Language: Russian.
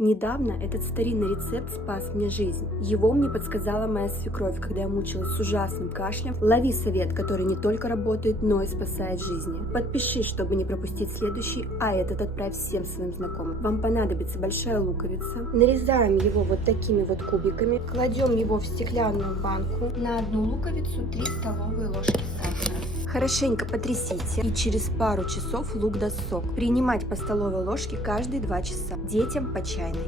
Недавно этот старинный рецепт спас мне жизнь. Его мне подсказала моя свекровь, когда я мучилась с ужасным кашлем. Лови совет, который не только работает, но и спасает жизни. Подпишись, чтобы не пропустить следующий, а этот отправь всем своим знакомым. Вам понадобится большая луковица. Нарезаем его вот такими вот кубиками. Кладем его в стеклянную банку. На одну луковицу 3 столовые ложки сахара. Хорошенько потрясите, и через пару часов лук даст сок. Принимать по столовой ложке каждые 2 часа. Детям по чайной.